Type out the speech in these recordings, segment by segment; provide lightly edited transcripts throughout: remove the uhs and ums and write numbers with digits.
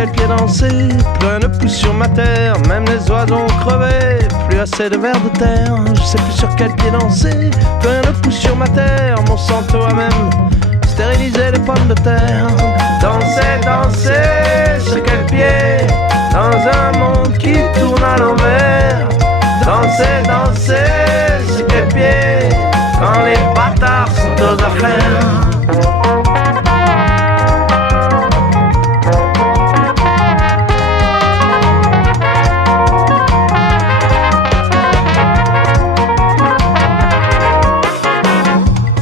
quel pied danser, plus rien ne pousse sur ma terre, même les oiseaux ont crevé, plus assez de vers de terre. Je sais plus sur quel pied danser, plus rien ne pousse sur ma terre, Monsanto a même stérilisé les pommes de terre. Danser, danser, sur quel pied, dans un monde qui tourne à l'envers. Danser, danser, sur quel pied, quand les bâtards sont aux affaires.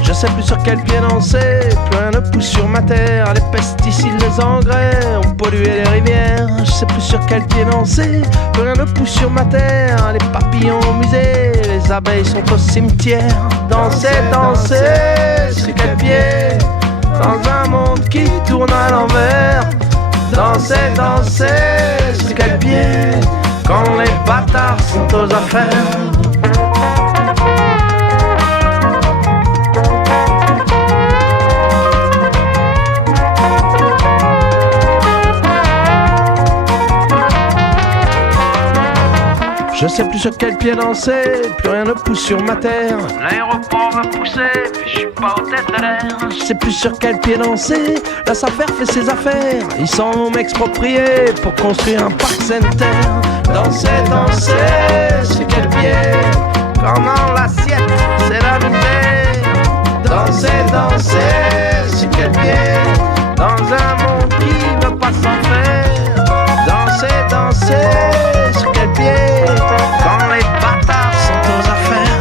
Je sais plus sur quel pied danser, plus rien ne pousse sur ma terre. Les pesticides, les engrais ont pollué les rivières. Je sais plus sur quel pied danser, plus rien ne pousse sur ma terre. Les papillons au musée, les abeilles sont au cimetière. Danser, danser, sur quel pied, dans un monde qui tourne à l'envers. Danser, danser, sur quel pied, quand les bâtards sont aux affaires. Je sais plus sur quel pied danser, plus rien ne pousse sur ma terre. L'aéroport va pousser, puis je suis pas aux têtes de l'air. Je sais plus sur quel pied danser, la SAFER fait ses affaires. Ils s'en vont m'exproprier pour construire un parc center. Danser, danser, sur quel pied, quand dans l'assiette c'est la misère. Danser, danser, sur quel pied, dans un monde qui veut pas s'en faire. Danser, danser, sur quel pied, quand les bâtards sont aux affaires.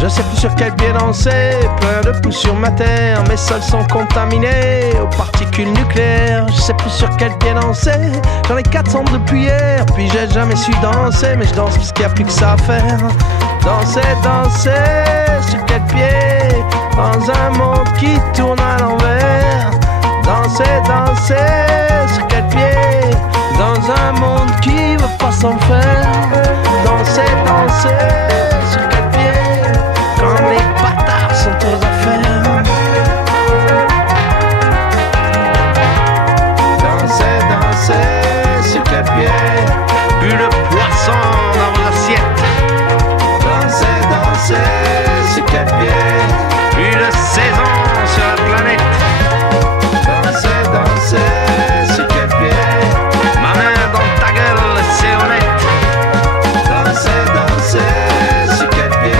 Je sais plus sur quel pied danser, plein de pousse sur ma terre. Mes sols sont contaminés aux particules nucléaires. Je sais plus sur quel pied danser, j'en ai 400 depuis hier. Puis j'ai jamais su danser, mais je danse puisqu'il n'y a plus que ça à faire. Danser, danser, sur quel pied, dans un monde qui tourne à l'envers. Danser, danser, sur quel pied, dans un monde qui veut pas s'en faire. Danser, danser, sur quel pied, quand les bâtards sont aux affaires. Danser, danser, sur quel pied, bu le poisson dans vos assiettes. Danser, danser, sur quel pied, plus de saison sur la planète. Danser, danser, sur quel pied, ma main dans ta gueule, c'est honnête. Danser, danser, sur quel pied.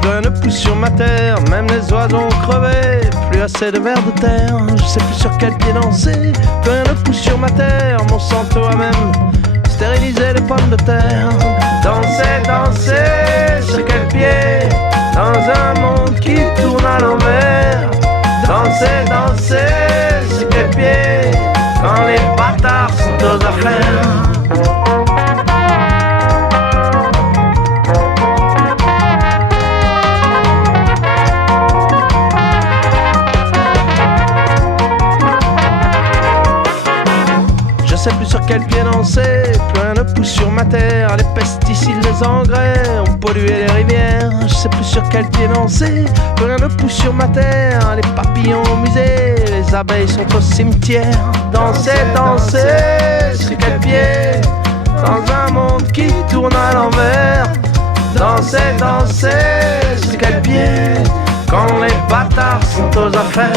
Plus rien ne pousse sur ma terre, même les oiseaux ont crevé, plus assez de vers de terre. Je sais plus sur quel pied danser, plus rien ne pousse sur ma terre, Monsanto a même stérilisé les pommes de terre. Danser, danser, sur quel pied, dans un monde qui tourne à l'envers. Danser, danser, sur quel pied, quand les bâtards sont aux affaires. Je sais plus sur quel pied danser, plus rien ne pousse sur ma terre. Les pesticides, les engrais ont pollué les rivières. Je sais plus sur quel pied danser, plus rien ne pousse sur ma terre. Les papillons au musée, les abeilles sont au cimetière. Danser, danser, sur quel pied, dans un monde qui tourne à l'envers. Danser, danser, sur quel pied, quand les bâtards sont aux affaires.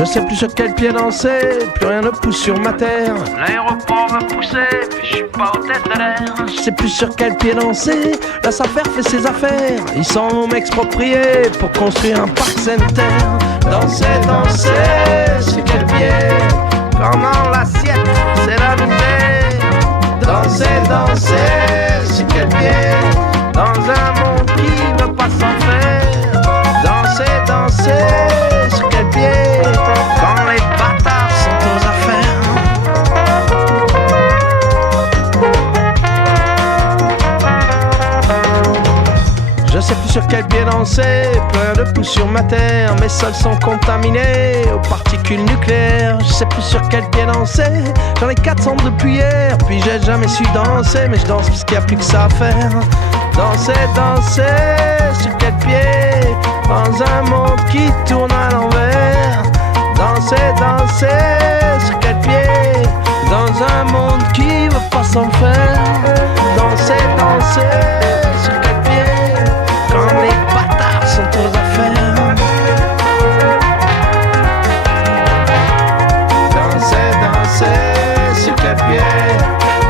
Je sais plus sur quel pied danser, plus rien ne pousse sur ma terre. L'aéroport me poussait, puis je suis pas hôtesse de l'air. Je sais plus sur quel pied danser, la SAFER fait ses affaires. Ils s'en vont m'exproprier pour construire un parc center. Danser, danser, sur quel pied? Quand dans l'assiette, c'est la misère. Danser, danser, sur quel pied? Dans un monde qui veut pas s'en faire. Danser, danser, sur quel pied? Quand les bâtards sont aux affaires. Je sais plus sur quel pied danser, plein de pouces sur ma terre. Mes sols sont contaminés aux particules nucléaires. Je sais plus sur quel pied danser, j'en ai 400 depuis hier. Puis j'ai jamais su danser, mais je danse parce qu'il n'y a plus que ça à faire. Danser, danser, sur quel pied? Dans un monde qui tourne à l'envers. Danser, danser, sur quel pied? Dans un monde qui veut pas s'en faire. Danser, danser, sur quel pied? Quand les bâtards sont aux affaires. Danser, danser, sur quel pied?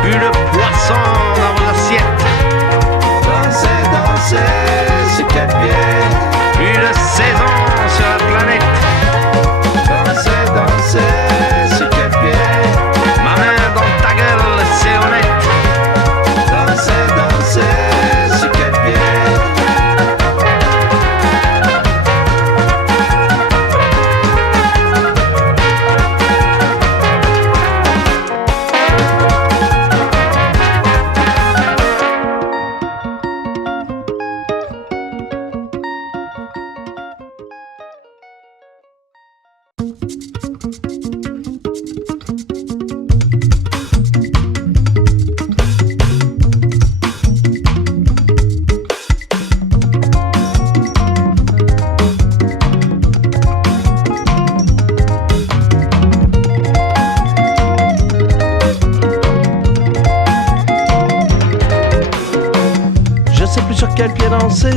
Plus le poisson dans vos assiettes. Danser, danser, sur quel pied? Plus de saison sur la planète. Danser, danser, sur quel pied? Ma main dans ta gueule, c'est honnête. Danser, danser, sur quel pied? Quel pied danser,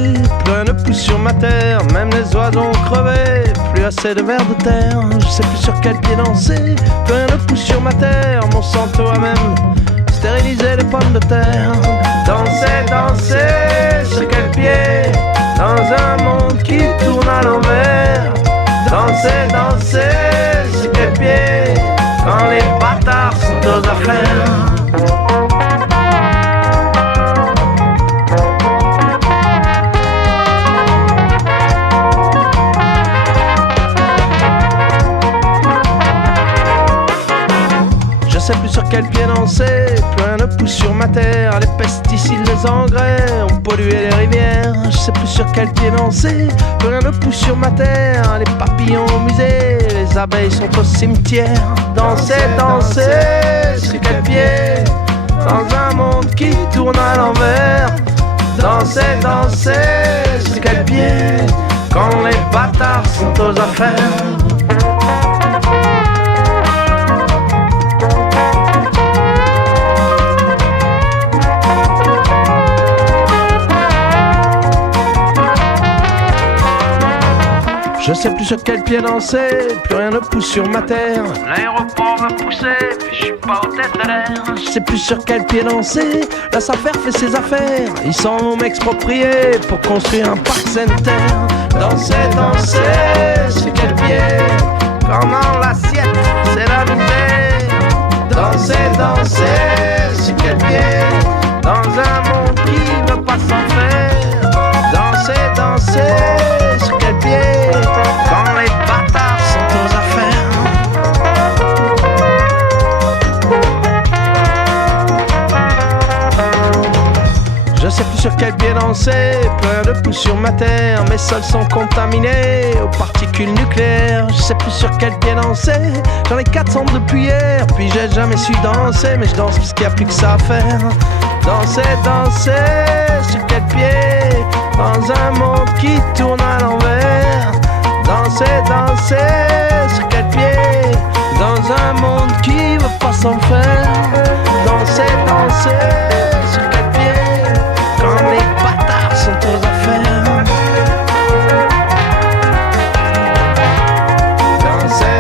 plus rien ne pousse sur ma terre. Même les oiseaux ont crevé, plus assez de vers de terre. Je sais plus sur quel pied danser, plus rien ne pousse sur ma terre. Monsanto a même stérilisé les pommes de terre. Danser, danser, sur quel pied? Dans un monde qui tourne à l'envers. Danser, danser, sur quel pied? Quand les bâtards sont aux affaires. Je sais plus sur quel pied danser, plus rien ne pousse sur ma terre. Les pesticides, les engrais ont pollué les rivières. Je sais plus sur quel pied danser, plus rien ne pousse sur ma terre. Les papillons au musée, les abeilles sont au cimetière. Danser, danser, sur quel pied? Dans un monde qui tourne à l'envers. Danser, danser, sur quel pied? Quand les bâtards sont aux affaires. Je sais plus sur quel pied danser, plus rien ne pousse sur ma terre. L'aéroport me poussait, puis je suis pas hôtesse de l'air. Je sais plus sur quel pied danser, la SAFER fait ses affaires. Ils s'en vont m'exproprier pour construire un parc center. Danser, danser, sur quel pied? Quand dans l'assiette, c'est la misère. Danser, danser, sur quel pied? Dans un monde qui veut pas s'en faire. Danser, danser, sur quel pied? Quand les bâtards sont aux affaires. Je sais plus sur quel pied danser, plein de pouces sur ma terre. Mes sols sont contaminés aux particules nucléaires. Je sais plus sur quel pied danser, j'en ai 400 depuis hier. Puis j'ai jamais su danser, mais je danse parce qu'il n'y a plus que ça à faire. Danser, danser, sur quel pied? Dans un monde qui tourne à l'envers. Danser, danser, sur quel pied? Dans un monde qui veut pas s'en faire. Danser, danser, sur quel pied? Quand les bâtards sont aux affaires. Danser,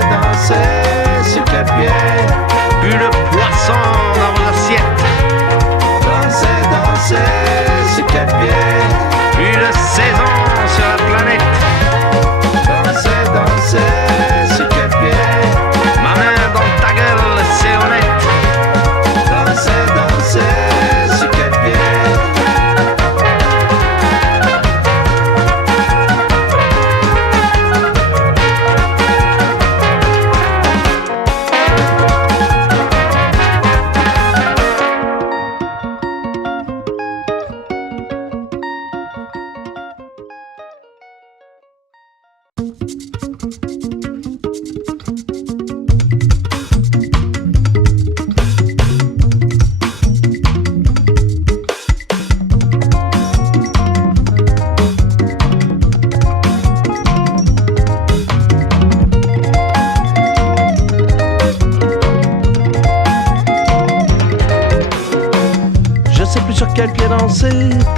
quel pied danser,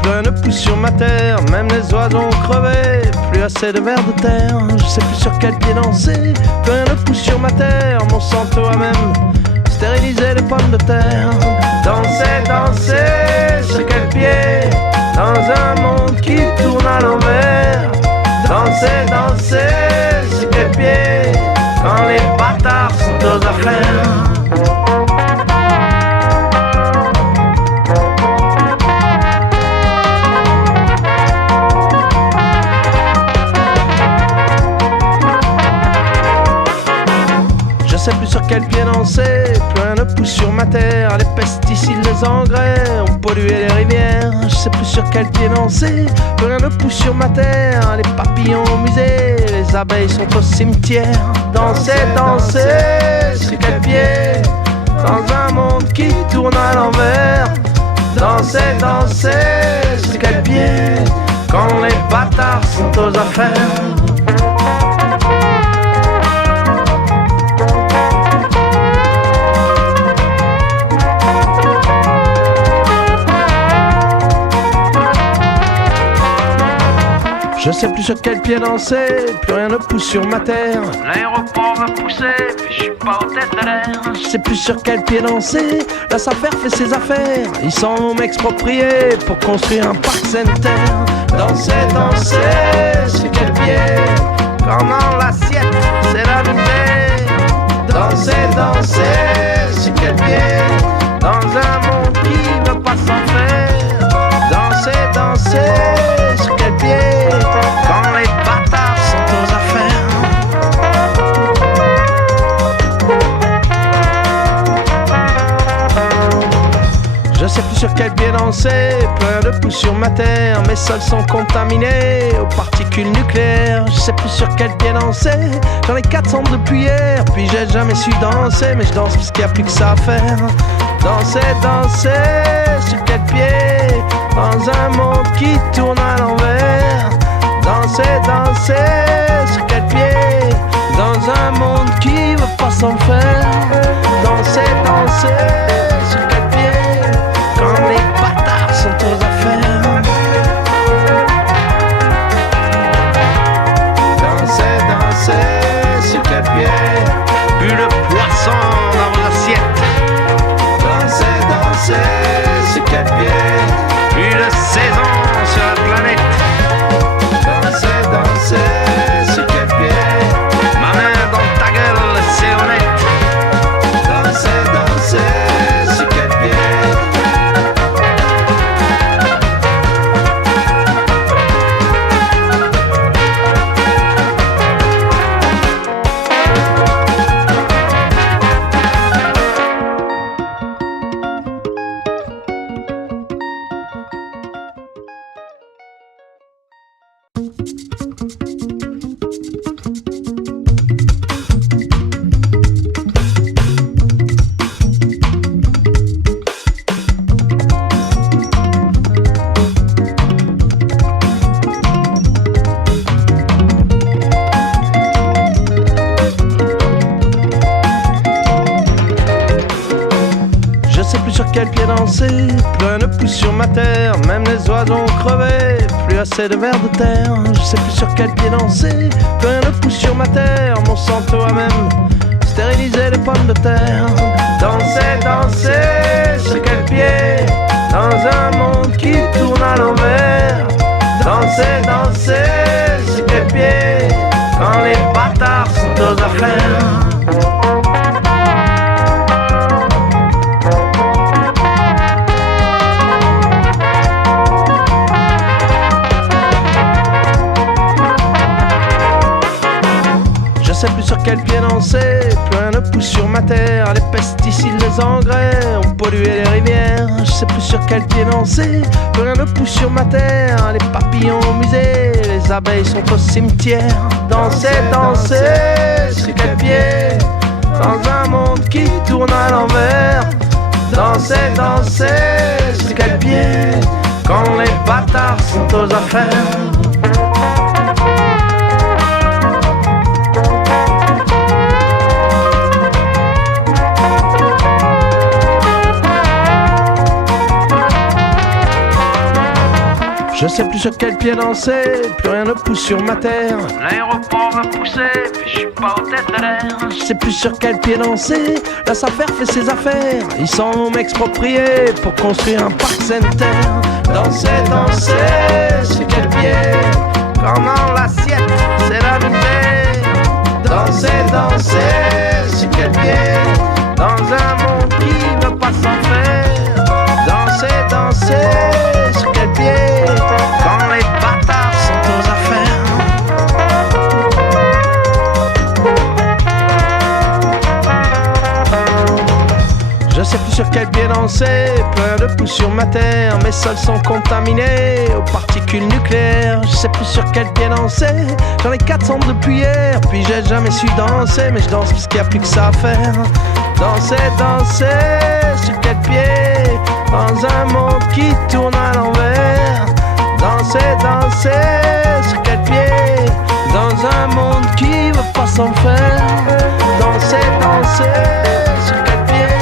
plus rien ne pousse sur ma terre, même les oiseaux ont crevé, plus assez de vers de terre, je sais plus sur quel pied danser, plus rien ne pousse sur ma terre, Monsanto a même stérilisé les pommes de terre. Danser, danser, sur quel pied, dans un monde qui tourne à l'envers. Danser, danser, sur quel pied, quand les bâtards sont aux affaires. Je sais plus sur quel pied danser, plus rien ne pousse sur ma terre. Les pesticides, les engrais ont pollué les rivières. Je sais plus sur quel pied danser, plus rien ne pousse sur ma terre. Les papillons au musée, les abeilles sont au cimetière. Danser, danser, sur quel pied, dans un monde qui tourne à l'envers. Danser, danser, sur quel pied, quand les bâtards sont aux affaires. Je sais plus sur quel pied danser, plus rien ne pousse sur ma terre. L'aéroport me poussait, mais je suis pas au tête de l'air. Je sais plus sur quel pied danser, la SAFER fait ses affaires. Ils s'en vont m'exproprier pour construire un parc sanitaire. Danser, danser, sur quel pied, quand dans l'assiette c'est la misère. Danser, danser, sur quel pied, dans un monde qui veut pas s'en faire. Danser, danser, sur quel pied, quand les bâtards sont aux affaires. Je sais plus sur quel pied danser, plein de pousse sur ma terre. Mes sols sont contaminés aux particules nucléaires. Je sais plus sur quel pied danser, j'en ai 400 depuis hier. Puis j'ai jamais su danser, mais je danse parce qu'il n'y a plus que ça à faire. Danser, danser, sur quel pied, dans un monde qui tourne à l'envers. Danser, danser, sur quel pied, dans un monde qui veut pas s'en faire. Danser, danser, sur quel pied, quand les bâtards sont aux affaires. Danser, danser, sur quel pied, plus le poisson dans vos assiettes. Danser, danser, sur quel pied, plus de saison sur la planète. Danser, danser, sur quel pied, ma main dans ta gueule, c'est honnête. Danser, danser, sur quel pied. Quel pied danser, plus rien ne pousse sur ma terre, même les oiseaux ont crevé, plus assez de vers de terre. Je sais plus sur quel pied danser, plus rien ne pousse sur ma terre, Monsanto a même stérilisé les pommes de terre. Danser, danser, sur quel pied, dans un monde qui tourne à l'envers. Danser, danser, sur quel pied, quand les bâtards sont aux affaires. Je sais plus sur quel pied danser, plus rien ne pousse sur ma terre. Les pesticides, les engrais ont pollué les rivières. Je sais plus sur quel pied danser, plus rien ne pousse sur ma terre. Les papillons au musée, les abeilles sont au cimetière. Danser, danser, sur quel pied, dans un monde qui tourne à l'envers. Danser, danser, sur quel pied, quand les bâtards sont aux affaires. Je sais plus sur quel pied danser, plus rien ne pousse sur ma terre. L'aéroport veut pousser, mais je suis pas hôtesse de l'air. Je sais plus sur quel pied danser, la SAFER fait ses affaires. Ils s'en vont m'exproprier pour construire un parc center. Danser, danser, sur quel pied? Quand dans l'assiette, c'est la lumière. Danser, danser, sur quel pied? Dans un monde qui ne pas s'en faire. Danser, danser, sur quel pied? Quand les bâtards sont aux affaires. Je sais plus sur quel pied danser, plein de pouces sur ma terre. Mes sols sont contaminés aux particules nucléaires. Je sais plus sur quel pied danser, j'en ai 400 depuis hier. Puis j'ai jamais su danser, mais je danse parce qu'il n'y a plus que ça à faire. Danser, danser, sur quel pied? Dans un monde qui tourne à l'envers. Danser, danser, sur quel pied? Dans un monde qui veut pas s'en faire. Danser, danser, sur quel pied?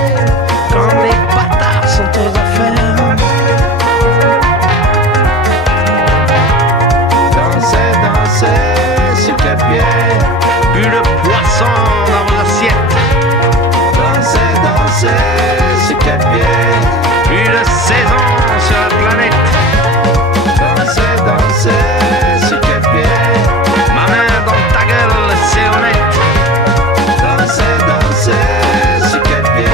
Quand les bâtards sont aux affaires. Danser, danser, sur quel pied? Bu le poisson dans vos assiettes. Danser, danser, sur quel pied? Plus de saison sur la planète. Danser, danser, sur quel pied? Ma main dans ta gueule, c'est honnête. Danser, danser, sur quel pied?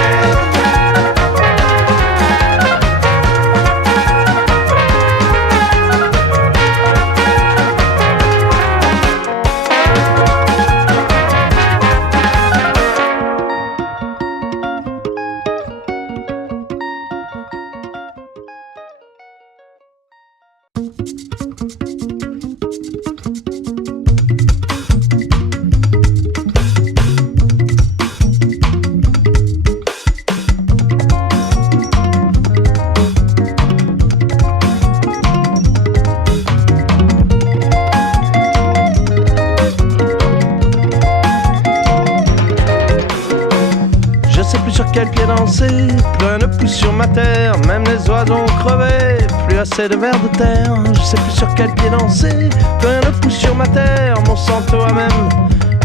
Plus rien ne pousse sur ma terre, même les oiseaux ont crevé, plus assez de vers de terre. Je sais plus sur quel pied danser, plus rien ne pousse sur ma terre. Monsanto a même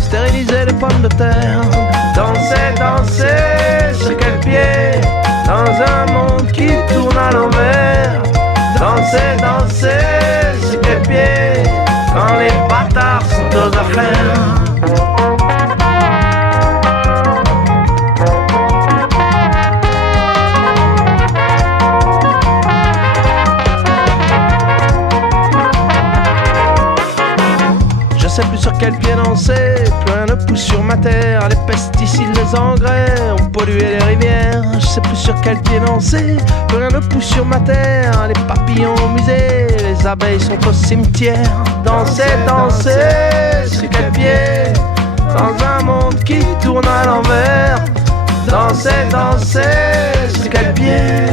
stérilisé les pommes de terre. Danser, danser, sur quel pied? Dans un monde qui tourne à l'envers. Danser, danser, sur quel pied? Quand les bâtards sont aux affaires. Je sais plus sur quel pied danser, plus rien ne pousse sur ma terre. Les pesticides, les engrais ont pollué les rivières. Je sais plus sur quel pied danser, plus rien ne pousse sur ma terre. Les papillons au musée, les abeilles sont au cimetière. Danser, danser, sur quel pied? Dans un monde qui tourne à l'envers. Danser, danser, sur quel pied?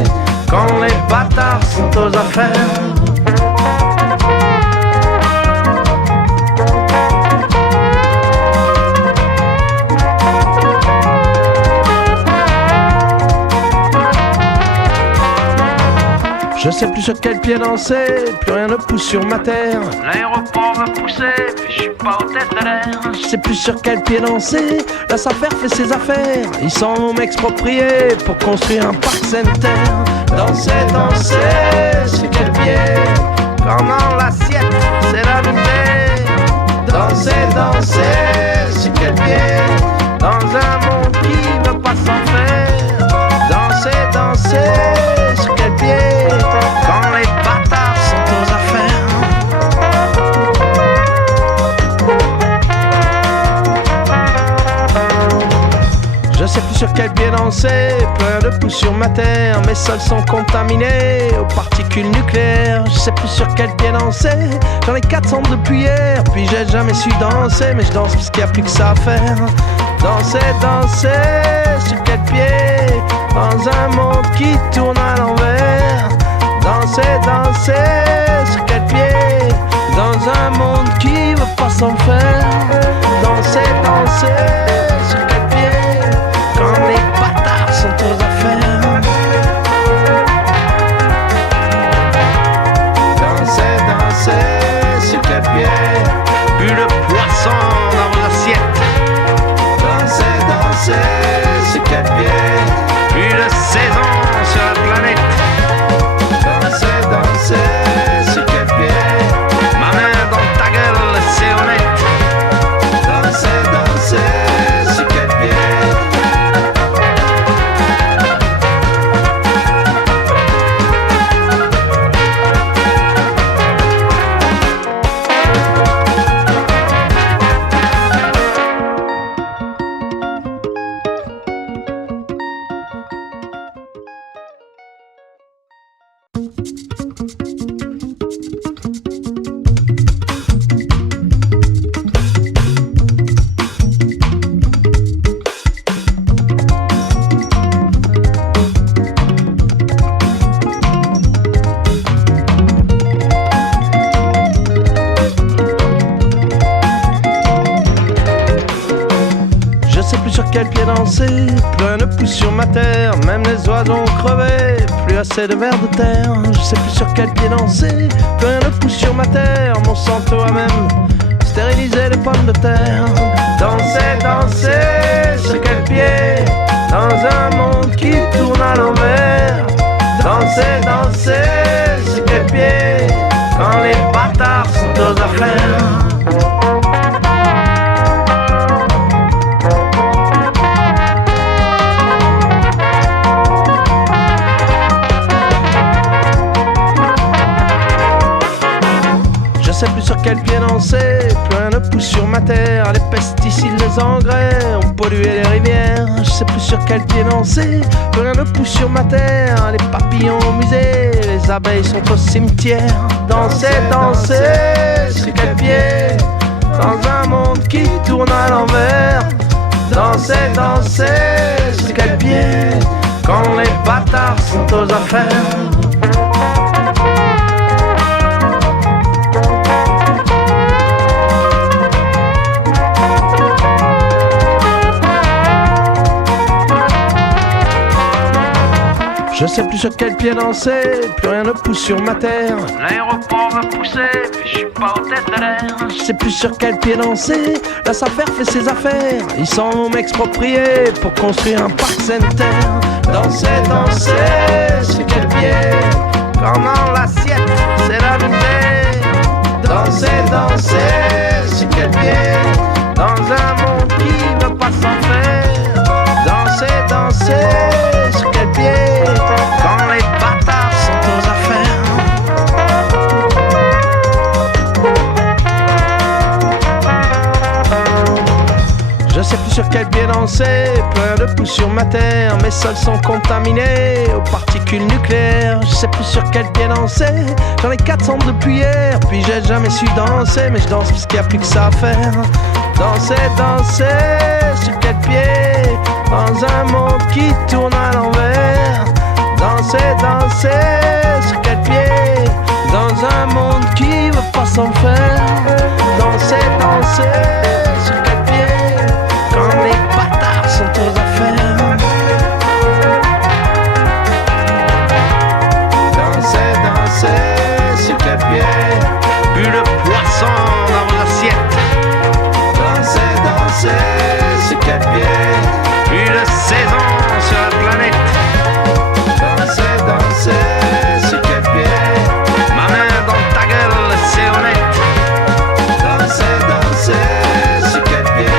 Quand les bâtards sont aux affaires. Je sais plus sur quel pied danser, plus rien ne pousse sur ma terre. L'aéroport veut pousser, mais je suis pas hôtesse de l'air. Je sais plus sur quel pied danser, la SAFER fait ses affaires. Ils s'en vont m'exproprier pour construire un parc center. Danser, danser, sur quel pied? Quand dans l'assiette, c'est la lumière. Danser, danser, sur quel pied? Dans un monde qui veut pas s'en faire. Danser, danser, sur quel pied? Quand les bâtards sont aux affaires. Je sais plus sur quel pied danser, plein de pouces sur ma terre. Mes sols sont contaminés aux particules nucléaires. Je sais plus sur quel pied danser, j'en ai 400 depuis hier. Puis j'ai jamais su danser, mais je danse parce qu'il n'y a plus que ça à faire. Danser, danser, sur quel pied? Dans un monde qui tourne à l'envers. Danser, danser, sur quel pied? Dans un monde qui veut pas s'en faire. Danser, danser, sur quel pied? Quand les bâtards sont aux affaires. Danser, Quel pied danser, plus rien ne pousse sur ma terre, même les oiseaux ont crevé, plus assez de vers de terre. Je sais plus sur quel pied danser, plus rien ne pousse sur ma terre. Monsanto a même stérilisé les pommes de terre. Danser, danser, sur quel pied, dans un monde qui tourne à l'envers. Danser, danser, sur quel pied, quand les bâtards sont aux affaires. Je sais plus sur quel pied danser, plus rien ne pousse sur ma terre. Les pesticides, les engrais ont pollué les rivières. Je sais plus sur quel pied danser, plus rien ne pousse sur ma terre. Les papillons au musée, les abeilles sont au cimetière. Danser, danser, sur quel pied, dans un monde qui tourne à l'envers. Danser, danser, sur quel pied, quand les bâtards sont aux affaires. Je sais plus sur quel pied danser, plus rien ne pousse sur ma terre. L'aéroport me poussait, mais je suis pas hôtesse de l'air. Je sais plus sur quel pied danser, la SAFER fait ses affaires. Ils s'en vont m'exproprier pour construire un parc center. Danser, danser, sur quel pied, quand dans l'assiette c'est la misère. Danser, danser, sur quel pied, dans un monde qui veut pas s'en faire. Danser, danser, sur quel pied, quand les bâtards sont aux affaires. Je sais plus sur quel pied danser, plus rien ne pousse sur ma terre. Mes sols sont contaminés aux particules nucléaires. Je sais plus sur quel pied danser, j'en ai 400 depuis hier. Puis j'ai jamais su danser, mais je danse parce qu'il n'y a plus que ça à faire. Danser, danser, sur quel pied, dans un monde qui tourne à l'envers. Danser, danser, sur quel pied, dans un monde qui veut pas s'en faire. Danser, danser, sur quel pied, quand les bâtards sont aux affaires. Danser, danser, sur quel pied, bu le poisson dans vos assiettes. Danser, danser, sur quel pied, plus de saison sur la planète. Danser, danser, sur quel pied, ma main dans ta gueule, c'est honnête. Danser, danser, sur quel pied.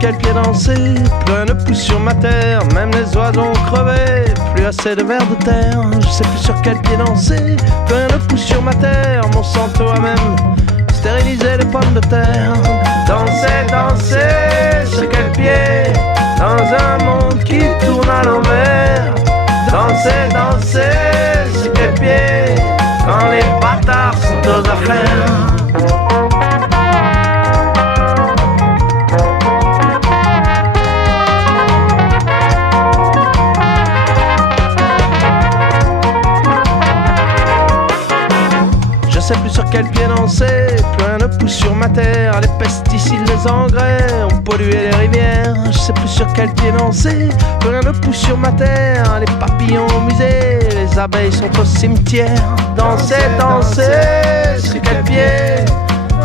Quel pied danser, plus rien ne pousse sur ma terre, même les oiseaux ont crevé, plus assez de vers de terre. Je sais plus sur quel pied danser, plus rien ne pousse sur ma terre. Monsanto a même stérilisé les pommes de terre. Danser, danser, sur quel pied, dans un monde qui tourne à l'envers. Danser, danser, sur quel pied, quand les bâtards sont aux affaires. Je sais plus sur quel pied danser, plus rien ne pousse sur ma terre. Les pesticides, les engrais ont pollué les rivières. Je sais plus sur quel pied danser, plus rien ne pousse sur ma terre. Les papillons au musée, les abeilles sont au cimetière. Danser, danser, sur quel pied?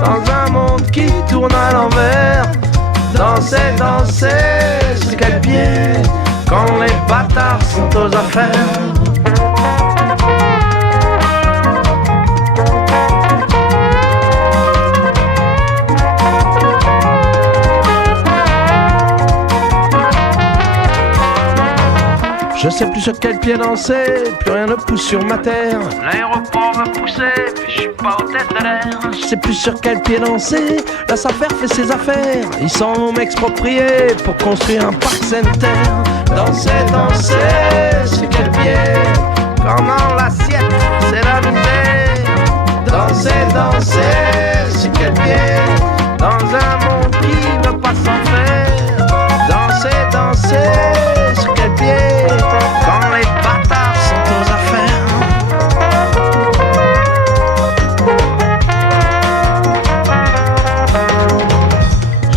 Dans un monde qui tourne à l'envers. Danser, danser, sur quel pied? Quand les bâtards sont aux affaires. Je sais plus sur quel pied danser, plus rien ne pousse sur ma terre. L'aéroport me poussait, puis je suis pas au tête de l'air. Je sais plus sur quel pied danser, la SAFER fait ses affaires. Ils s'en vont m'exproprier pour construire un parc center. Danser, danser, sur quel pied? Quand dans l'assiette, c'est la misère. Danser, danser, sur quel pied? Dans un monde qui veut pas s'en faire. Danser, danser, sur quel pied? Quand les bâtards sont aux affaires.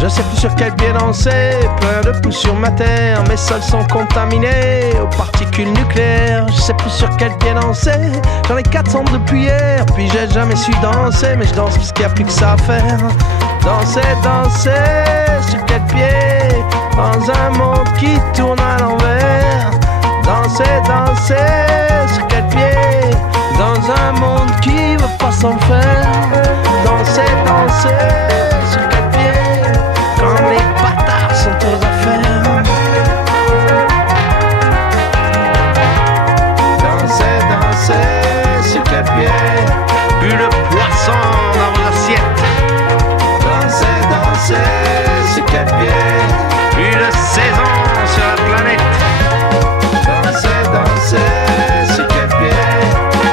Je sais plus sur quel pied danser, plein de pouces sur ma terre. Mes sols sont contaminés aux particules nucléaires. Je sais plus sur quel pied danser, j'en ai 400 depuis hier. Puis j'ai jamais su danser, mais je danse parce qu'il y a plus que ça à faire. Danser, danser, sur quel pied? Dans un monde qui tourne à l'envers. Danser, danser, sur quel pied? Dans un monde qui veut pas s'en faire. Danser, danser, sur quel pied? Quand les bâtards sont aux affaires. Danser, danser, sur quel pied? Plus le poisson dans vos assiettes. Danser, danser, sur quel pied? Plus de saison sur la planète. Danser, danser, sur quel pied?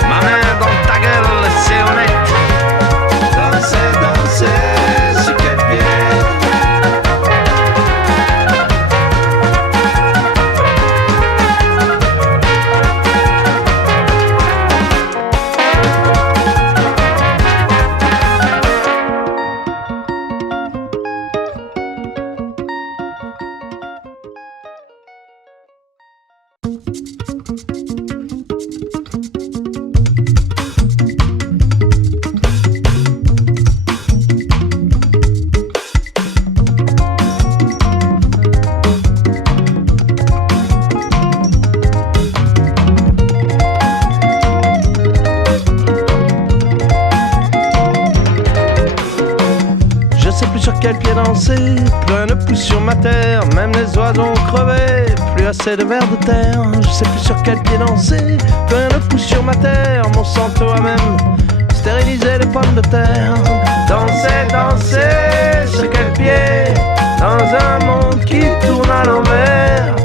Ma main dans ta gueule, c'est honnête. Danser, danser, sur quel pied? Quel pied danser, plus rien ne pousse sur ma terre. Même les oiseaux ont crevé, plus assez de vers de terre. Je sais plus sur quel pied danser, plus rien ne pousse sur ma terre. Monsanto a même stérilisé les pommes de terre. Danser, danser, sur quel pied? Dans un monde qui tourne à l'envers.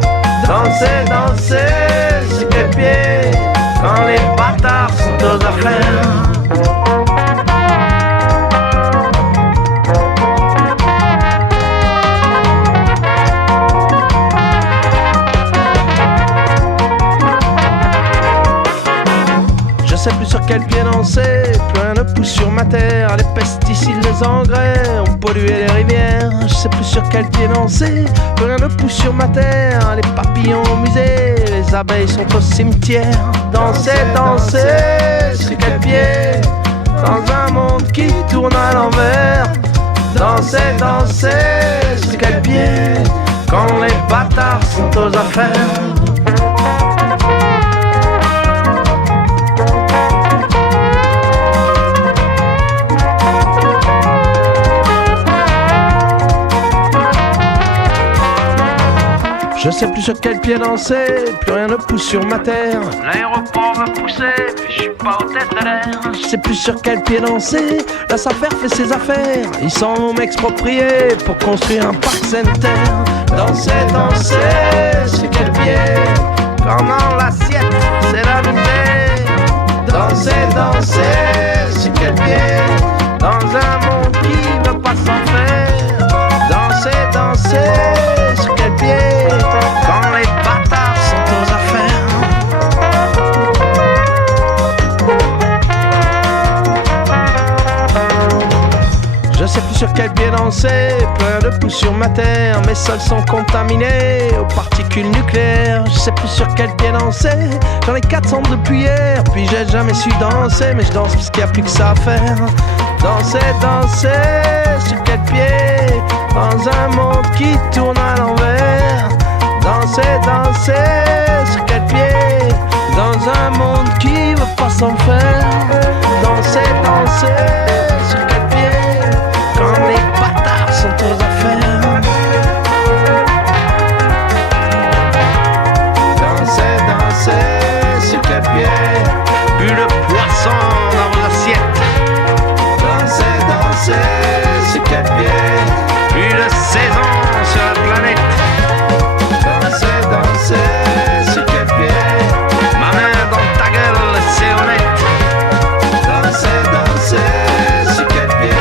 Danser, danser, sur quel pied? Quand les bâtards sont aux affaires. Je sais plus sur quel pied danser, plus rien ne pousse sur ma terre. Les pesticides, les engrais ont pollué les rivières. Je sais plus sur quel pied danser, plus rien ne pousse sur ma terre. Les papillons au musée, les abeilles sont au cimetière. Danser, danser, sur quel pied? Dans un monde qui tourne à l'envers. Danser, danser, sur quel pied? Quand les bâtards sont aux affaires. Je sais plus sur quel pied danser, plus rien ne pousse sur ma terre. L'aéroport me poussait, puis je suis pas au tête de l'air. Je sais plus sur quel pied danser, la SAFER fait ses affaires. Ils s'en vont m'exproprier pour construire un parc center. Danser, danser, sur quel pied? Quand dans l'assiette, c'est la misère. Danser, danser, sur quel pied? Dans un monde qui veut pas s'en faire. Danser, danser, sur quel pied? Quand les bâtards sont aux affaires. Je sais plus plus sur quel pied danser, plein de pouces sur ma terre, mes sols sont contaminés aux particules nucléaires. Je sais plus sur quel pied danser, j'en ai 400 depuis hier, puis j'ai jamais su danser, mais je danse parce qu'il n'y a plus que ça à faire. Danser, danser, sur quel pied, dans un monde qui tourne à l'envers. Danser, danser, sur quel pied, dans un monde qui veut pas s'en faire. Danser, danser, sur quel pied, quand les bâtards sont aux affaires. Danser, danser, sur quel pied, plus de poisson dans vos assiettes. Danser, danser, sur quel pied, plus de saison sur la planète. Danser, danser, sur quel pied, ma main dans ta gueule, c'est honnête. Danser, danser, sur quel pied.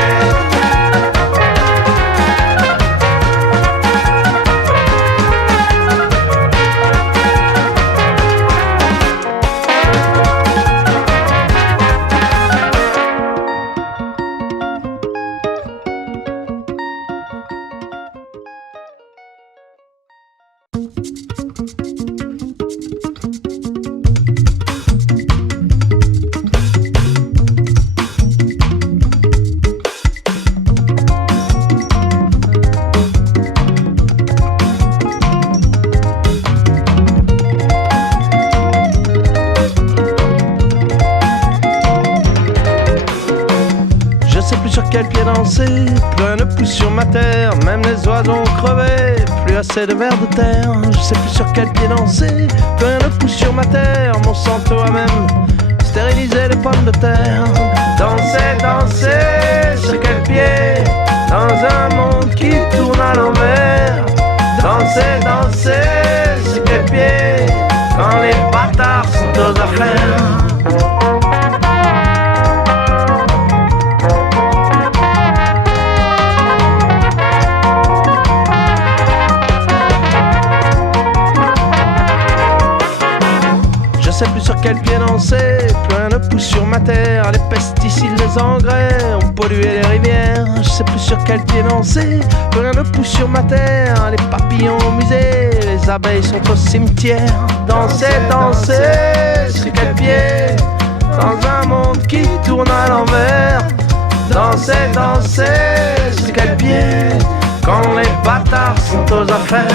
Quel pied danser, plus rien ne pousse sur ma terre, même les oiseaux ont crevé, plus assez de vers de terre. Je sais plus sur quel pied danser, plus rien ne pousse sur ma terre, Monsanto a même stérilisé les pommes de terre. Danser, danser, sur quel pied, dans un monde qui tourne à l'envers. Danser, danser, sur quel pied, quand les bâtards sont aux affaires. Je sais plus sur quel pied danser, plus rien ne pousse sur ma terre. Les pesticides, les engrais ont pollué les rivières. Je sais plus sur quel pied danser, plus rien ne pousse sur ma terre. Les papillons au musée, les abeilles sont au cimetière. Danser, danser, sur quel pied, dans un monde qui tourne à l'envers. Danser, danser, sur quel pied, quand les bâtards sont aux affaires.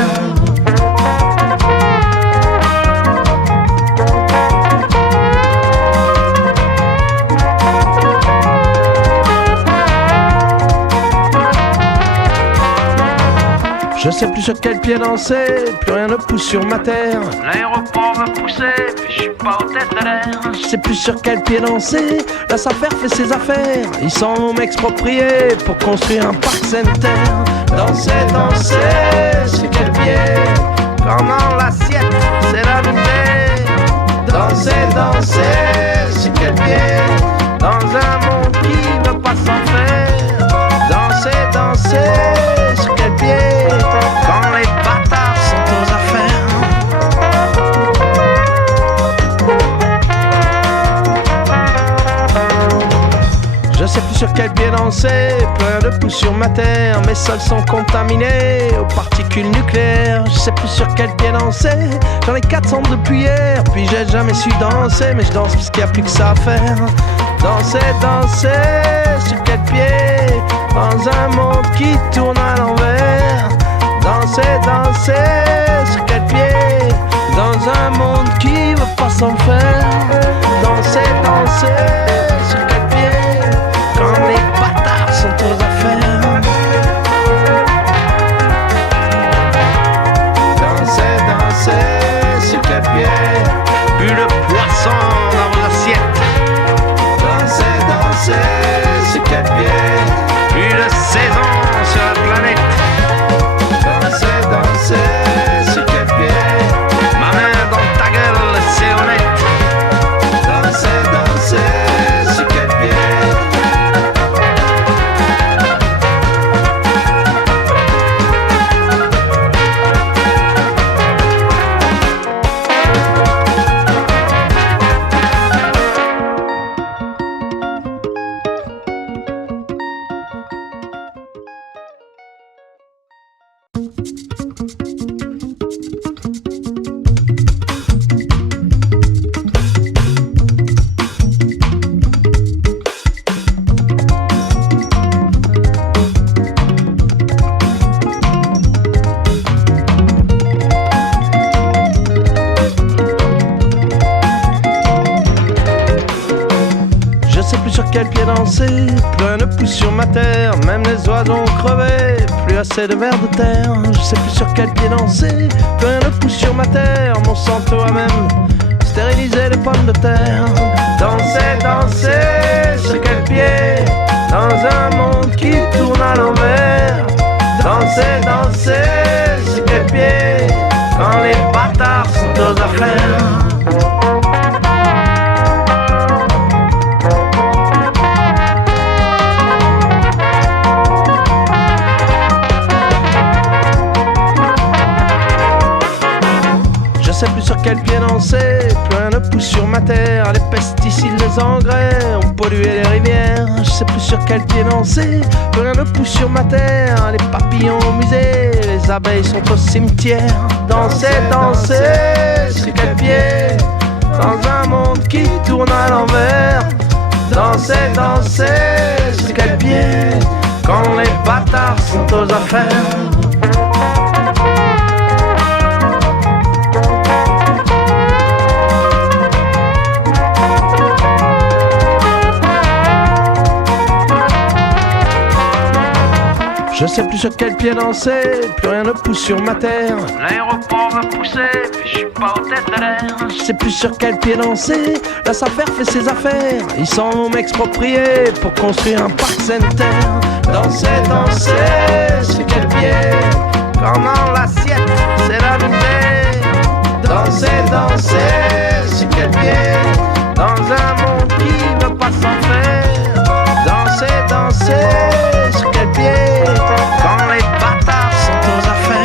Je sais plus sur quel pied danser, plus rien ne pousse sur ma terre. L'aéroport veut pousser, puis je suis pas au tête de l'air. Je sais plus sur quel pied danser, la SAFER fait ses affaires. Ils s'en vont m'exproprier pour construire un parc sanitaire. Danser, danser, sur quel pied, quand dans l'assiette c'est la misère. Danser, danser, sur quel pied, dans un monde qui veut pas s'en faire. Danser, danser, sur quel pied, quand les bâtards sont aux affaires. Je sais plus sur quel pied danser, plein de pouces sur ma terre, mes sols sont contaminés aux particules nucléaires. Je sais plus sur quel pied danser, j'en ai 400 depuis hier, puis j'ai jamais su danser, mais je danse parce qu'il n'y a plus que ça à faire. Danser, danser, sur quel pied, dans un monde qui tourne à l'envers. Danser, danser, sur quel pied, dans un monde qui veut pas s'en faire. Danser, danser, sur quel pied, quand les bâtards sont aux affaires. Danser, danser, sur quel pied, plus de poisson dans vos assiettes. Danser, danser, sur quel pied, plus de saison sur la planète. Danser, danser, sur quel pied, ma main dans ta gueule, c'est honnête. sais plus sur quel pied danser, plus rien ne pousse sur ma terre, même les oiseaux ont crevé, plus assez de vers de terre. Je sais plus sur quel pied danser, plus rien ne pousse sur ma terre, Monsanto a même stérilisé les pommes de terre. Danser, danser, sur quel pied, dans un monde qui tourne à l'envers. Danser, danser, sur quel pied, quand les bâtards sont aux affaires. Je sais plus sur quel pied danser, plus rien ne pousse sur ma terre. Les pesticides, les engrais ont pollué les rivières. Je sais plus sur quel pied danser, plus rien ne pousse sur ma terre. Les papillons au musée, les abeilles sont au cimetière. Danser, danser, sur quel pied, dans un monde qui tourne à l'envers. Danser, danser, sur quel pied, quand les bâtards sont aux affaires. Je sais plus sur quel pied danser, plus rien ne pousse sur ma terre. L'aéroport me poussait, mais je suis pas au tête de l'air. Je sais plus sur quel pied danser, la SAFER fait ses affaires. Ils s'en vont m'exproprier pour construire un parc center. Danser, danser, sur quel pied, quand dans l'assiette c'est la misère. Danser, danser, sur quel pied, dans un monde qui veut pas s'en faire. Danser, danser, sur quel pied, quand les bâtards sont aux affaires.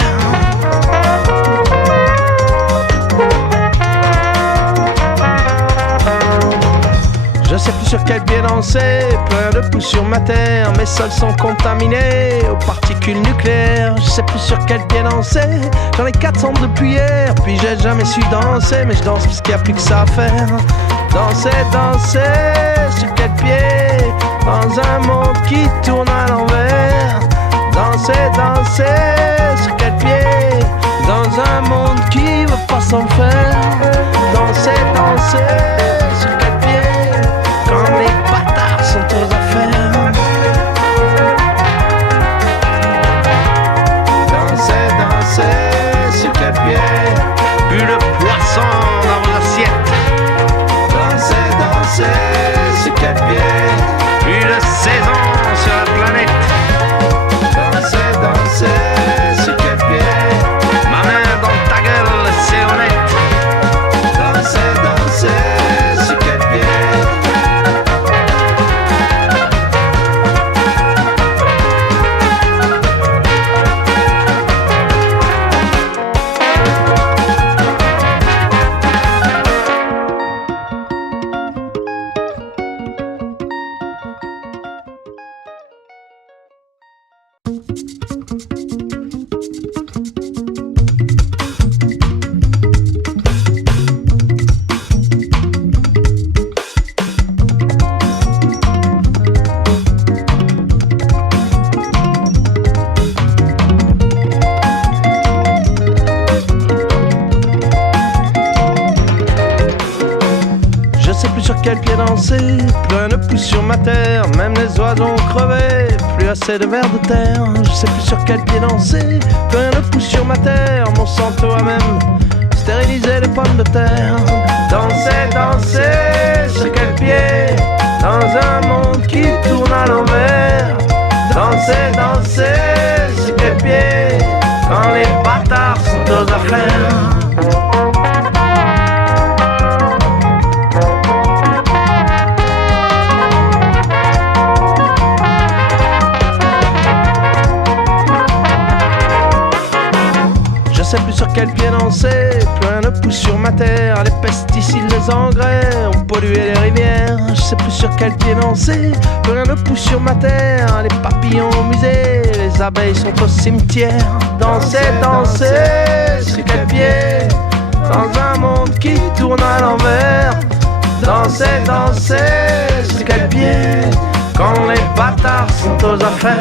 Je sais plus sur quel pied danser, plein de pousse sur ma terre. Mes sols sont contaminés aux particules nucléaires. Je sais plus sur quel pied danser, j'en ai 400 depuis hier. Puis j'ai jamais su danser, mais je danse puisqu'il n'y a plus que ça à faire. Danser, danser, sur quel pied, dans un monde qui tourne à l'envers. Danser, danser, sur quel pied, dans un monde qui veut pas s'en faire. Danser, danser, sur quel pied, quand les bâtards sont aux affaires. Danser, danser, sur quel pied, plus le poisson dans vos assiettes. Danser, danser, sur quel pied, plus de saison sur la planète. Danser, danser, sur quel pied, ma main dans ta gueule, c'est honnête. Danser, danser, sur quel pied. Quel pied danser, plus rien ne pousse sur ma terre, même les oiseaux ont crevé, plus assez de vers de terre. Je sais plus sur quel pied danser, plus rien ne pousse sur ma terre, Monsanto a même stérilisé les pommes de terre. Danser, danser, sur quel pied, dans un monde qui tourne à l'envers. Danser, danser, sur quel pied, quand les bâtards sont aux affaires. Je sais plus sur quel pied danser, plus rien ne pousse sur ma terre. Les pesticides, les engrais ont pollué les rivières. Je sais plus sur quel pied danser, plus rien ne pousse sur ma terre. Les papillons au musée, les abeilles sont au cimetière. Danser, danser, sur quel pied, dans un monde qui tourne à l'envers. Danser, danser, sur quel pied, quand les bâtards sont aux affaires.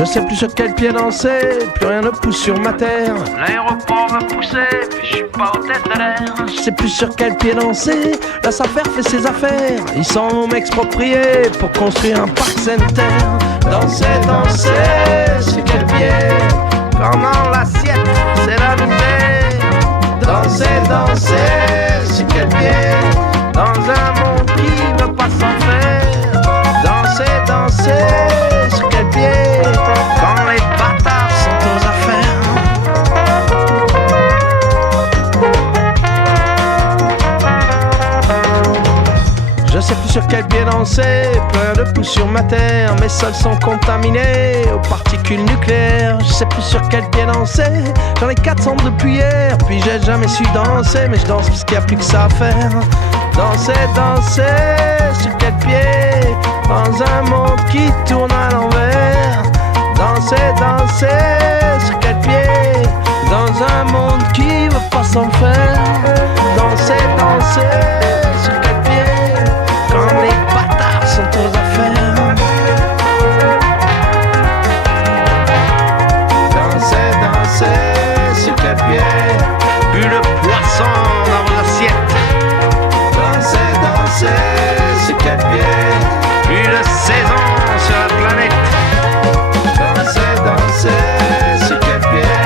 Je sais plus sur quel pied danser, plus rien ne pousse sur ma terre. L'aéroport me poussait, mais je suis pas hôtesse de l'air. Je sais plus sur quel pied danser, la SAFER fait ses affaires. Ils sont m'exproprier pour construire un parc center. Danser, danser, sur quel pied? Quand dans l'assiette, c'est la misère. Danser, danser, sur quel pied? Dans un monde qui veut pas s'en faire. Danser, danser, sur quel pied? Quand les bâtards sont aux affaires. Je sais plus sur quel pied danser, plein de pouces sur ma terre. Mes sols sont contaminés aux particules nucléaires. Je sais plus sur quel pied danser, j'en ai 400 depuis hier. Puis j'ai jamais su danser, mais je danse parce qu'il n'y a plus que ça à faire. Danser, danser, sur quel pied? Dans un monde qui tourne à l'envers. Danser, danser, sur quel pied? Dans un monde qui veut pas s'en faire. Danser, danser, sur quel pied? Quand les bâtards sont aux affaires. Danser, danser, sur quel pied? Plus le poisson dans vos assiettes. Danser, danser, sur quel pied? Plus de saison sur la planète. Danser, danser, sur quel pied?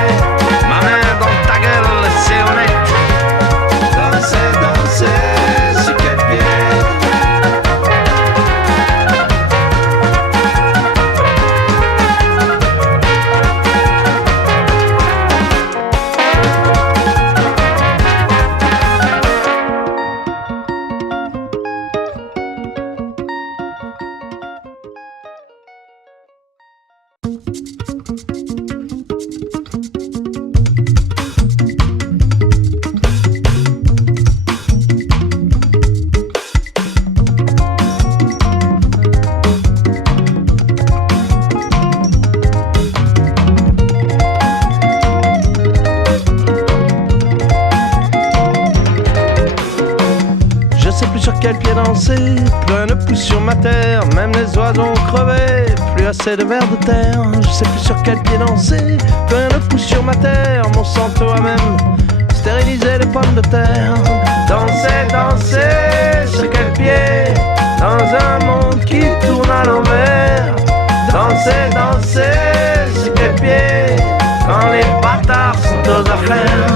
Ma main dans ta gueule, c'est honnête. Danser, danser, sur quel pied? Quel pied danser, plus rien ne pousse sur ma terre. Même les oiseaux ont crevé, plus assez de vers de terre. Je sais plus sur quel pied danser, plus rien ne pousse sur ma terre. Monsanto a même stérilisé les pommes de terre. Danser, danser, sur quel pied? Dans un monde qui tourne à l'envers. Danser, danser, sur quel pied? Quand les bâtards sont aux affaires.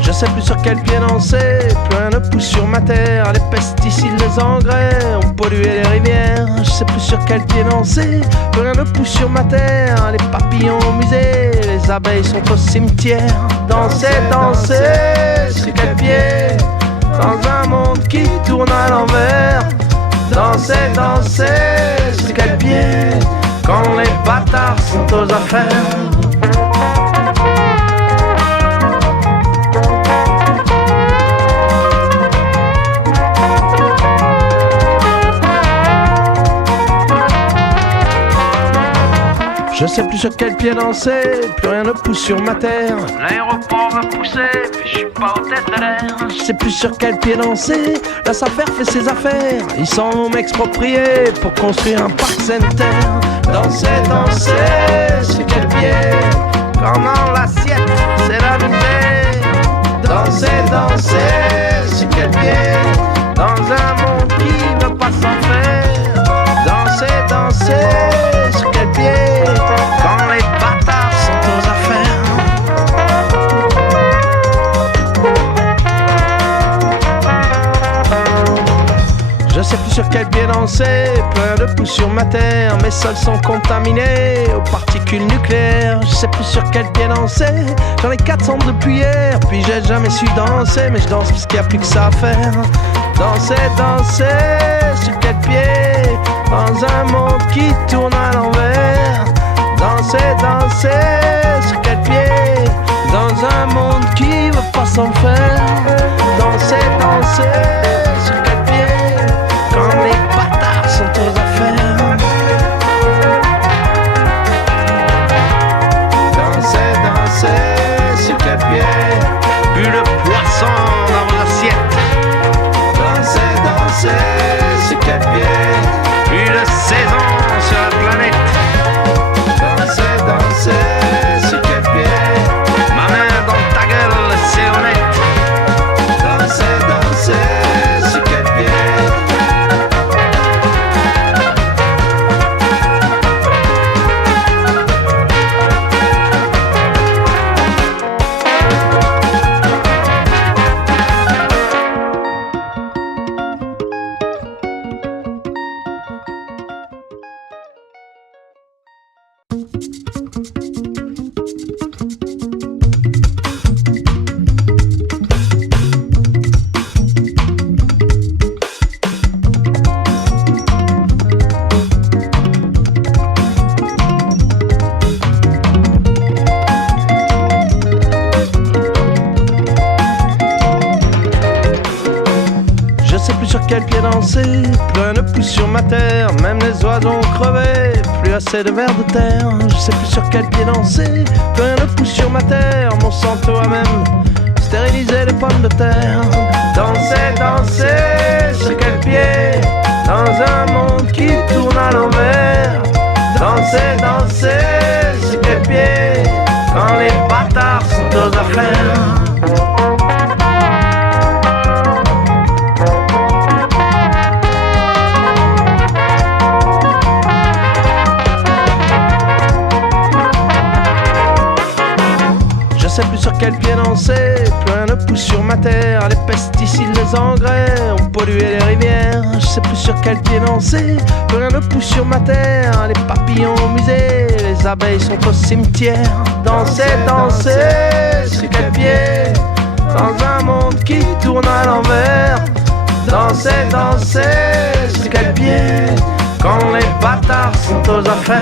Je sais plus sur quel pied danser, plus rien ne pousse sur ma terre. Les pesticides, les engrais ont pollué les rivières. Je sais plus sur quel pied danser, plus rien ne pousse sur ma terre. Les papillons au musée, les abeilles sont au cimetière. Danser, danser, sur quel pied? Dans un monde qui tourne à l'envers. Danser, danser, sur quel pied? Quand les bâtards sont aux affaires. Je sais plus sur quel pied danser, plus rien ne pousse sur ma terre. L'aéroport me poussait, mais je suis pas hôtesse de l'air. Je sais plus sur quel pied danser, la SAFER fait ses affaires. Ils sont m'exproprier pour construire un parc center. Danser, danser, sur quel pied? Quand dans l'assiette, c'est la misère. Danser, danser, sur quel pied? Dans un monde qui veut pas s'en faire. Danser, danser, sur quel pied? Quand les bâtards sont aux affaires. Je sais plus sur quel pied danser, plein de pouces sur ma terre. Mes sols sont contaminés aux particules nucléaires. Je sais plus sur quel pied danser, j'en ai 400 depuis hier. Puis j'ai jamais su danser, mais je danse parce qu'il n'y a plus que ça à faire. Danser, danser, sur quel pied? Dans un monde qui tourne à l'envers. Danser, danser, sur quel pied? Dans un monde qui veut pas s'en faire. Danser, danser, sur quel pied? Quand les bâtards sont aux affaires. Danser, Quel pied danser, plus rien ne pousse sur ma terre, même les oiseaux ont crevé, plus assez de vers de terre. Je sais plus sur quel pied danser, plus rien ne pousse sur ma terre. Monsanto a même stérilisé les pommes de terre. Danser, danser, sur quel pied, dans un monde qui tourne à l'envers. Danser, danser, sur quel pied, quand les bâtards sont aux affaires. Je sais plus sur quel pied danser, plus rien ne pousse sur ma terre. Les pesticides, les engrais ont pollué les rivières. Je sais plus sur quel pied danser, plus rien ne pousse sur ma terre. Les papillons au musée, les abeilles sont au cimetière. Danser, danser, sur quel pied, dans un monde qui tourne à l'envers. Danser, danser, sur quel pied, quand les bâtards sont aux affaires.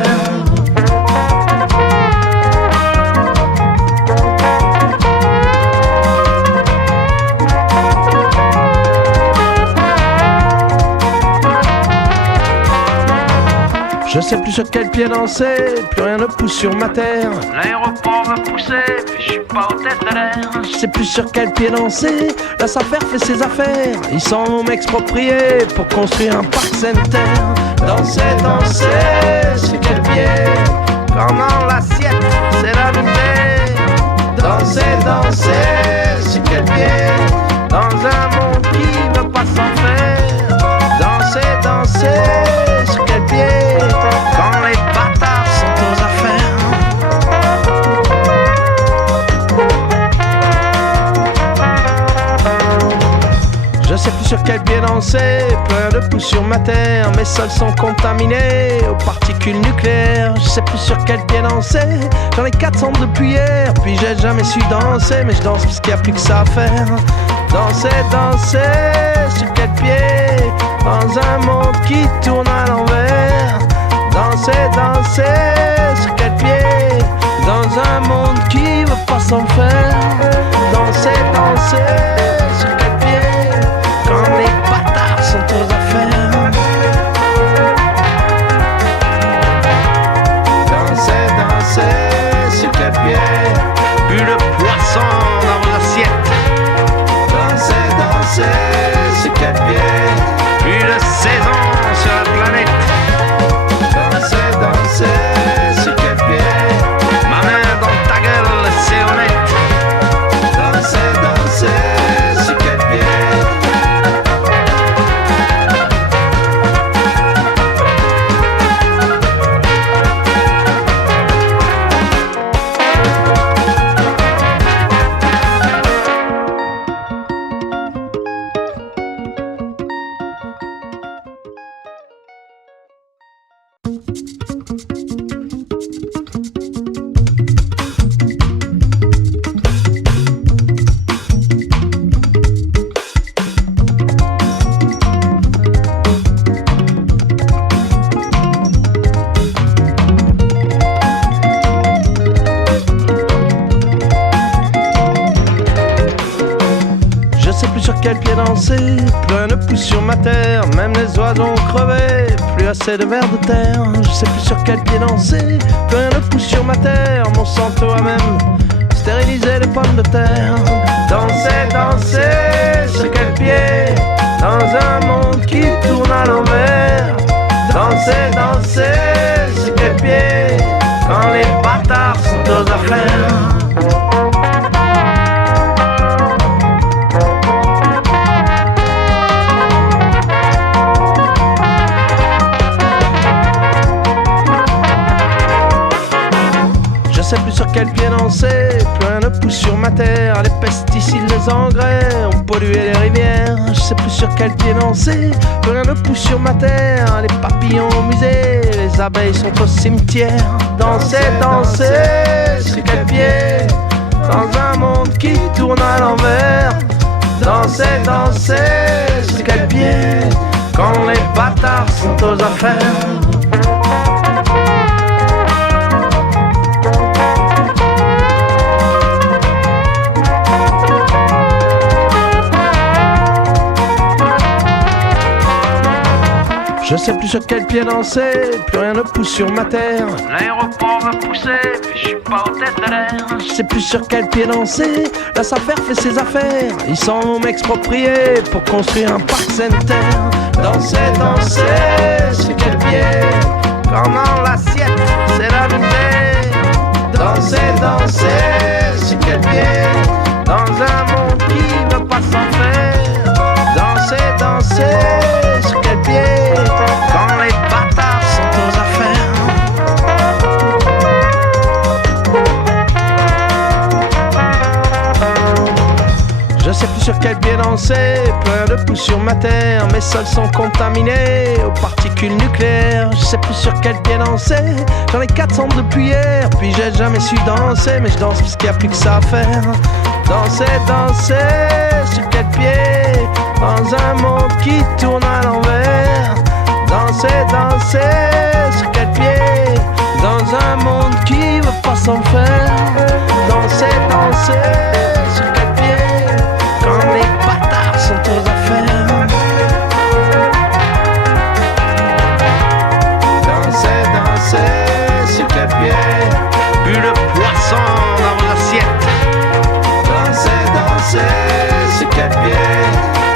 Je sais plus sur quel pied danser, plus rien ne pousse sur ma terre. L'aéroport me poussait, mais je suis pas hôtesse de l'air. Je sais plus sur quel pied danser, la SAFER fait ses affaires. Ils s'en vont m'exproprier pour construire un parc sanitaire. Danser, danser, sur quel pied, quand dans l'assiette c'est la misère. Danser, danser, sur quel pied, dans un monde qui veut pas s'en faire. Danser, danser, sur quel pied, quand les bâtards sont aux affaires. Je sais plus sur quel pied danser, plein de pousse sur ma terre. Mes sols sont contaminés aux particules nucléaires. Je sais plus sur quel pied danser, j'en ai 400 depuis hier. Puis j'ai jamais su danser, mais je danse parce qu'il n'y a plus que ça à faire. Danser, danser, sur quel pied, dans un monde qui tourne à l'envers. Danser, danser, sur quel pied, dans un monde qui veut pas s'en faire. Danser, danser, sur quel pied, quand les bâtards sont aux affaires. Danser, danser, sur quel pied, plus de poisson dans vos assiettes. Danser, danser, sur quel pied, plus de saison sur la planète. Danser, danser, sur quel pied, ma main dans ta gueule, c'est honnête. Danser, danser, sur quel pied. Quel pied danser, plus rien ne pousse sur ma terre, même les oiseaux ont crevé, plus assez de vers de terre. Je sais plus sur quel pied danser, plus rien ne pousse sur ma terre. Monsanto a même stérilisé les pommes de terre. Danser, danser, sur quel pied, dans un monde qui tourne à l'envers. Danser, danser, sur quel pied, quand les bâtards sont aux affaires. Je sais plus sur quel pied danser, plus rien ne pousse sur ma terre. Les pesticides, les engrais ont pollué les rivières. Je sais plus sur quel pied danser, plus rien ne pousse sur ma terre. Les papillons au musée, les abeilles sont au cimetière. Danser, danser, sur quel pied? Dans un monde qui tourne à l'envers. Danser, danser, sur quel pied? Quand les bâtards sont aux affaires. Je sais plus sur quel pied danser, plus rien ne pousse sur ma terre. L'aéroport veut pousser, mais je suis pas hôtesse de l'air. Je sais plus sur quel pied danser, la SAFER fait ses affaires. Ils s'en vont m'exproprier pour construire un parc center. Danser, danser, sur quel pied? Quand dans l'assiette, c'est la lumière. Danser, danser, sur quel pied? Dans un monde qui veut pas s'en faire. Danser, danser, sur quel pied? Quand les bâtards sont aux affaires. Je sais plus sur quel pied danser, plus rien ne pousse sur ma terre. Mes sols sont contaminés aux particules nucléaires. Je sais plus sur quel pied danser, j'en ai 400 depuis hier. Puis j'ai jamais su danser, mais je danse parce qu'il n'y a plus que ça à faire. Danser, danser, sur quel pied? Dans un monde qui tourne à l'envers. Danser, danser, sur quel pied? Dans un monde qui veut pas s'en faire. Danser, danser, sur quel pied? Quand les bâtards sont aux affaires. Danser, danser, sur quel pied? Bu le poisson dans vos assiettes. Danser, danser, sur quel pied?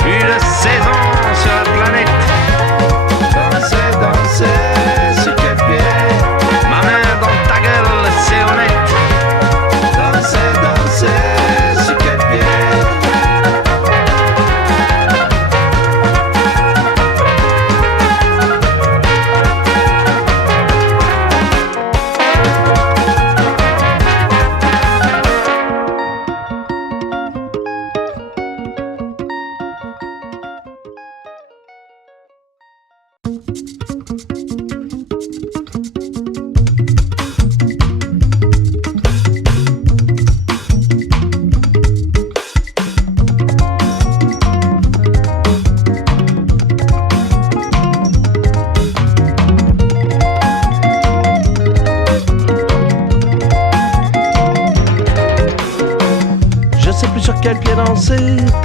Plus de saison sur la planète. Danser, danser, sur quel pied? Ma main dans ta gueule, c'est honnête. Danser, danser, sur quel pied?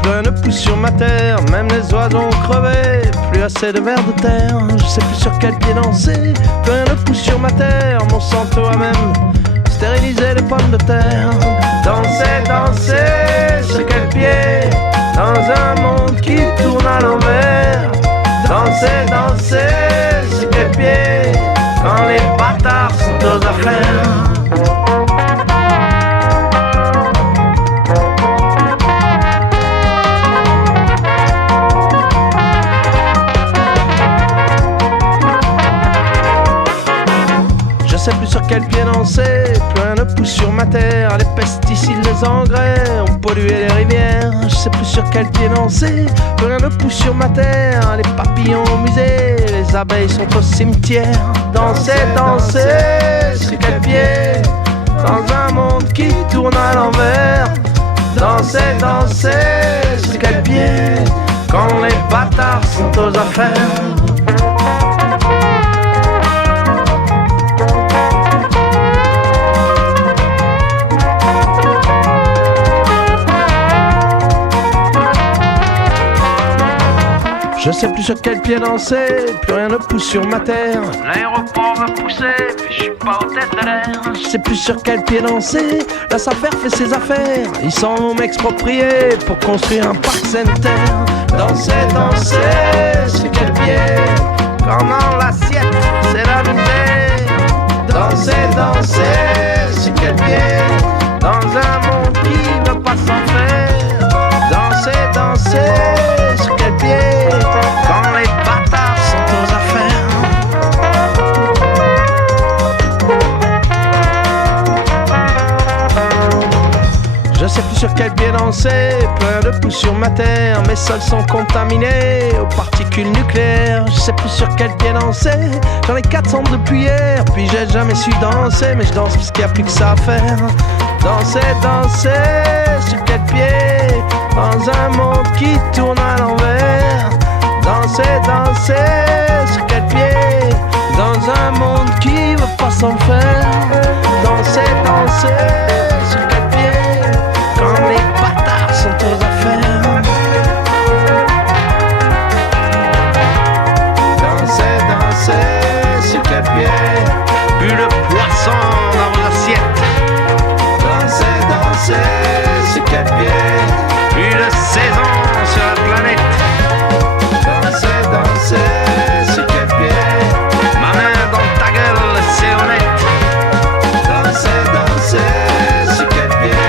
Plus rien ne pousse sur ma terre, même les oiseaux ont crevé, plus assez de vers de terre. Je sais plus sur quel pied danser, plus rien ne pousse sur ma terre. Monsanto a même stérilisé les pommes de terre. Danser, danser, sur quel pied? Dans un monde qui tourne à l'envers. Danser, danser, sur quel pied? Quand les bâtards sont aux affaires. Je sais plus sur quel pied danser, plus rien ne pousse sur ma terre. Les pesticides, les engrais ont pollué les rivières. Je sais plus sur quel pied danser, plus rien ne pousse sur ma terre. Les papillons au musée, les abeilles sont au cimetière. Danser, danser, sur quel pied? Dans un monde qui tourne à l'envers. Danser, danser, sur quel pied? Quand les bâtards sont aux affaires. Je sais plus sur quel pied danser, plus rien ne pousse sur ma terre. L'aéroport veut pousser, mais je suis pas hôtesse de l'air. Je sais plus sur quel pied danser, la SAFER fait ses affaires. Ils s'en vont m'exproprier pour construire un parc center. Danser, danser, sur quel pied? Quand dans l'assiette, c'est la lumière. Danser, danser, sur quel pied? Dans un monde qui veut pas s'en faire. Danser, danser, sur quel pied? Quand les bâtards sont aux affaires. sur quel pied danser. Plein de poux sur ma terre, mes sols sont contaminés aux particules nucléaires. Je sais plus sur quel pied danser. J'en ai 400 depuis hier, puis j'ai jamais su danser. Mais je danse parce qu'il n'y a plus que ça à faire. Danser, danser, sur quel pied? Dans un monde qui tourne à l'envers. Danser, danser, sur quel pied? Dans un monde qui veut pas s'en faire. Danser, danser, sur quel pied? Quand les bâtards sont aux affaires. Danser, danser, sur quel pied? Plus le poisson dans vos assiettes. Danser, danser, sur quel pied? Plus de saison sur la planète. Danser, danser, sur quel pied? Ma main dans ta gueule, c'est honnête. Danser, danser, sur quel pied?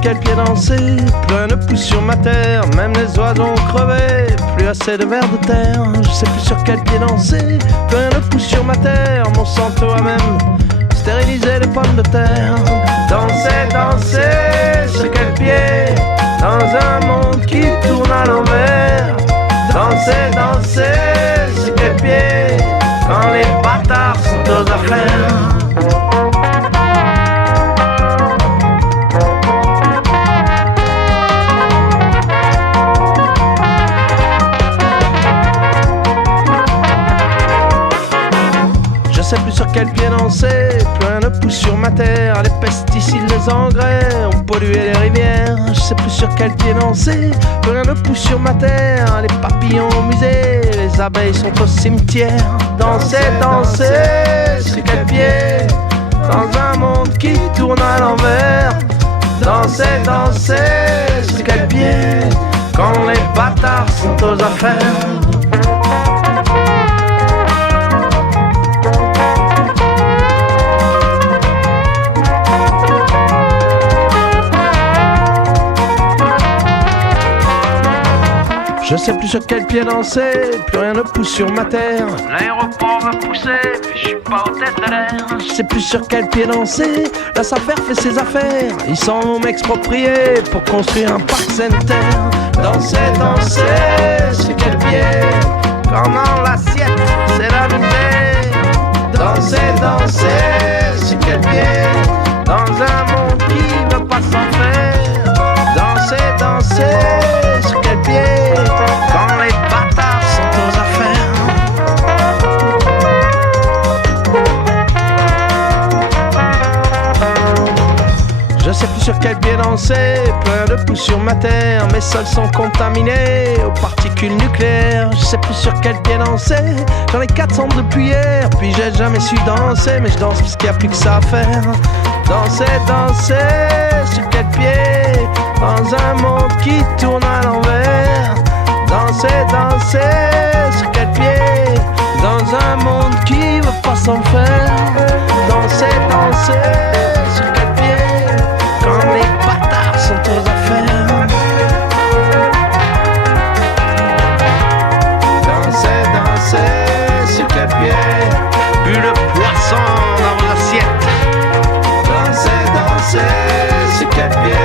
Quel pied danser, plein de poux sur ma terre, même les oiseaux ont crevé, plus assez de vers de terre. Je sais plus sur quel pied danser, plein de poux sur ma terre, Monsanto a même stérilisé les pommes de terre. Danser, danser, sur quel pied? Dans un monde qui tourne à l'envers. Danser, danser, sur quel pied? Quand les bâtards sont aux affaires. Je sais plus sur quel pied danser, plein de poux sur ma terre, les pesticides, les engrais ont pollué les rivières. Je sais plus sur quel pied danser, plein de poux sur ma terre, les papillons au musée, les abeilles sont au cimetière. Danser, danser, sur quel pied? Dans un monde qui tourne à l'envers. Danser, danser, sur quel pied? Quand les bâtards sont aux affaires. Je sais plus sur quel pied danser, plus rien ne pousse sur ma terre. L'aéroport me poussait, puis je suis pas hôtesse de l'air. Je sais plus sur quel pied danser, la SAFER fait ses affaires. Ils s'en vont m'exproprier pour construire un parc sanitaire. Danser, danser, sur quel pied? Quand dans l'assiette, c'est la misère. Danser, danser, sur quel pied? Dans un monde qui veut pas s'en faire. Danser, danser, sur quel pied? Quand les bâtards sont aux affaires. Je sais plus sur quel pied danser, plein de poux sur ma terre, mes sols sont contaminés aux particules nucléaires. Je sais plus sur quel pied danser, j'en ai 400 depuis hier, puis j'ai jamais su danser, mais je danse parce qu'il n'y a plus que ça à faire. Danser, danser, sur quel pied? Dans un monde qui tourne à l'envers. Danser, danser, sur quel pied? Dans un monde qui veut pas s'en faire. Danser, danser, sur quel pied? Quand les bâtards sont aux affaires. Danser, danser, sur quel pied? Plus le poisson dans vos assiettes. Danser, danser, sur quel pied?